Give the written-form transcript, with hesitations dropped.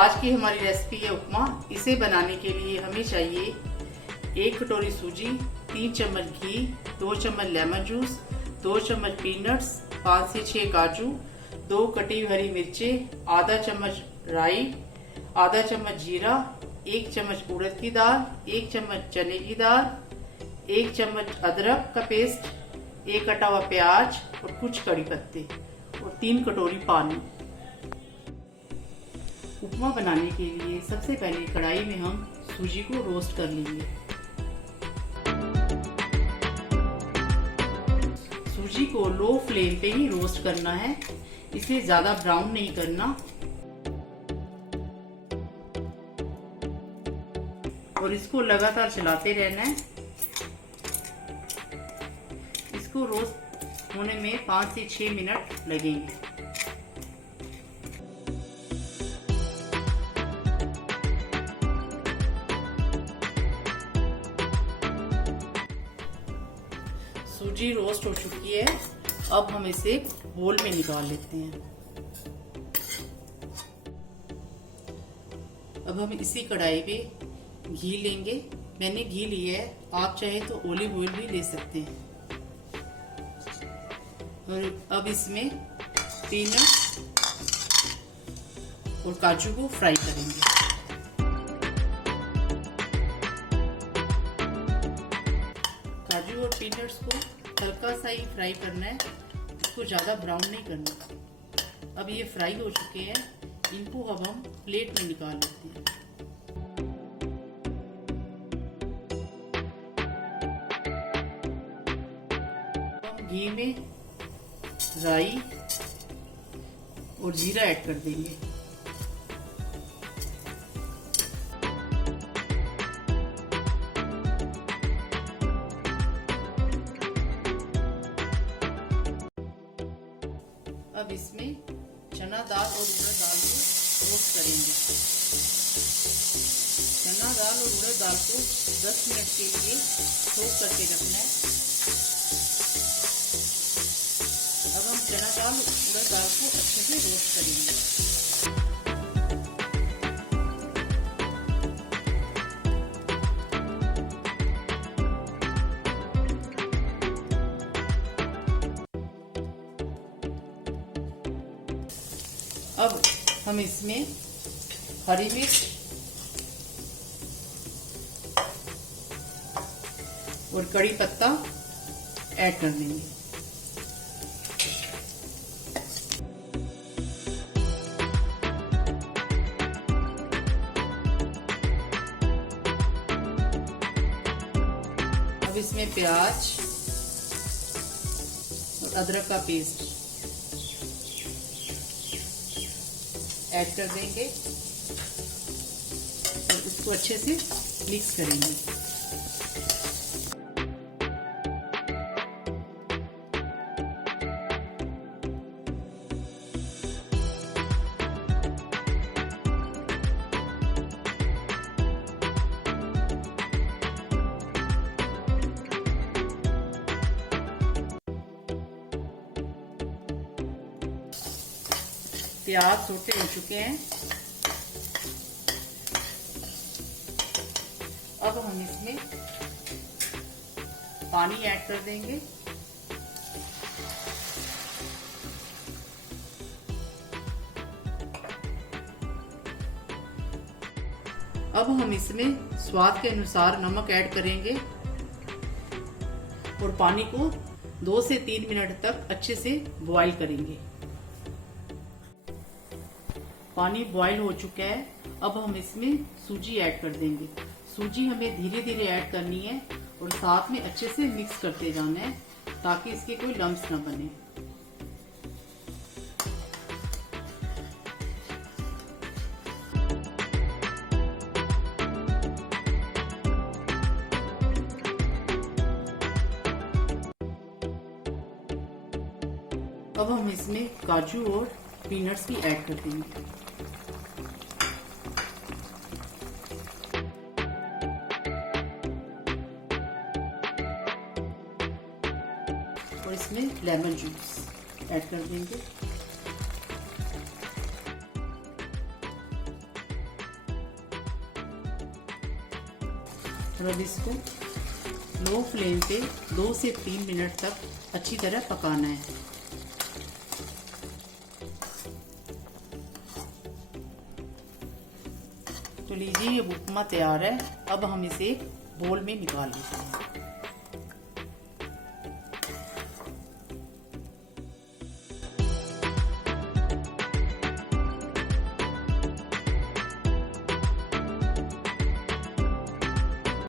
आज की हमारी रेसिपी है उपमा। इसे बनाने के लिए हमें चाहिए 1 कटोरी सूजी, 3 चम्मच घी, 2 चम्मच लेमन जूस, 2 चम्मच पीनट्स, 5 से 6 काजू, 2 कटी हरी मिर्चें, आधा चम्मच राई, आधा चम्मच जीरा, 1 चम्मच उड़द की दाल, 1 चम्मच चने की दाल, 1 चम्मच अदरक का पेस्ट, 1 कटा हुआ प्याज और कुछ कड़ी पत्ते और 3 कटोरी पानी। उपमा बनाने के लिए सबसे पहले कढ़ाई में हम सूजी को रोस्ट कर लेंगे। सूजी को लो फ्लेम पे ही रोस्ट करना है, इसे ज्यादा ब्राउन नहीं करना। और इसको लगातार चलाते रहना है। इसको रोस्ट होने में 5 से 6 मिनट लगेंगे। सूजी रोस्ट हो चुकी है, अब हम इसे बोल में निकाल लेते हैं। अब हम इसी कढ़ाई पे घी लेंगे। मैंने घी लिया है, आप चाहे तो ऑलिव ऑयल भी ले सकते हैं। और अब इसमें पीनट और काजू को फ्राई करेंगे। काजू और पीनट्स को हल्का सा ही फ्राई करना है, इसको ज़्यादा ब्राउन नहीं करना। अब ये फ्राई हो चुके हैं, इनको अब हम प्लेट में निकाल लेते हैं। हम घी में राई और जीरा ऐड कर देंगे। अब इसमें चना दाल और उड़द दाल को रोस्ट करेंगे। चना दाल और उड़द दाल को 10 मिनट के लिए सोक करके रखना है। अब हम चना दाल और उड़द दाल को अच्छे से रोस्ट करेंगे। अब हम इसमें हरी मिर्च और कड़ी पत्ता ऐड कर देंगे। अब इसमें प्याज और अदरक का पेस्ट ऐड कर देंगे और इसको अच्छे से मिक्स करेंगे। प्याज सोटे हो चुके हैं। अब हम इसमें पानी ऐड कर देंगे। अब हम इसमें स्वाद के अनुसार नमक ऐड करेंगे और पानी को 2 से 3 मिनट तक अच्छे से बॉईल करेंगे। पानी बॉईल हो चुका है, अब हम इसमें सूजी ऐड कर देंगे। सूजी हमें धीरे धीरे ऐड करनी है और साथ में अच्छे से मिक्स करते जाना है ताकि इसके कोई लम्स ना बने। अब हम इसमें काजू और पीनट्स भी ऐड कर देंगे। और इसमें लेमन जूस ऐड कर देंगे। और अब इसको लो फ्लेम पे 2 से 3 मिनट तक अच्छी तरह पकाना है। तो लीजिए ये उपमा तैयार है। अब हम इसे बोल में निकाल लेते हैं।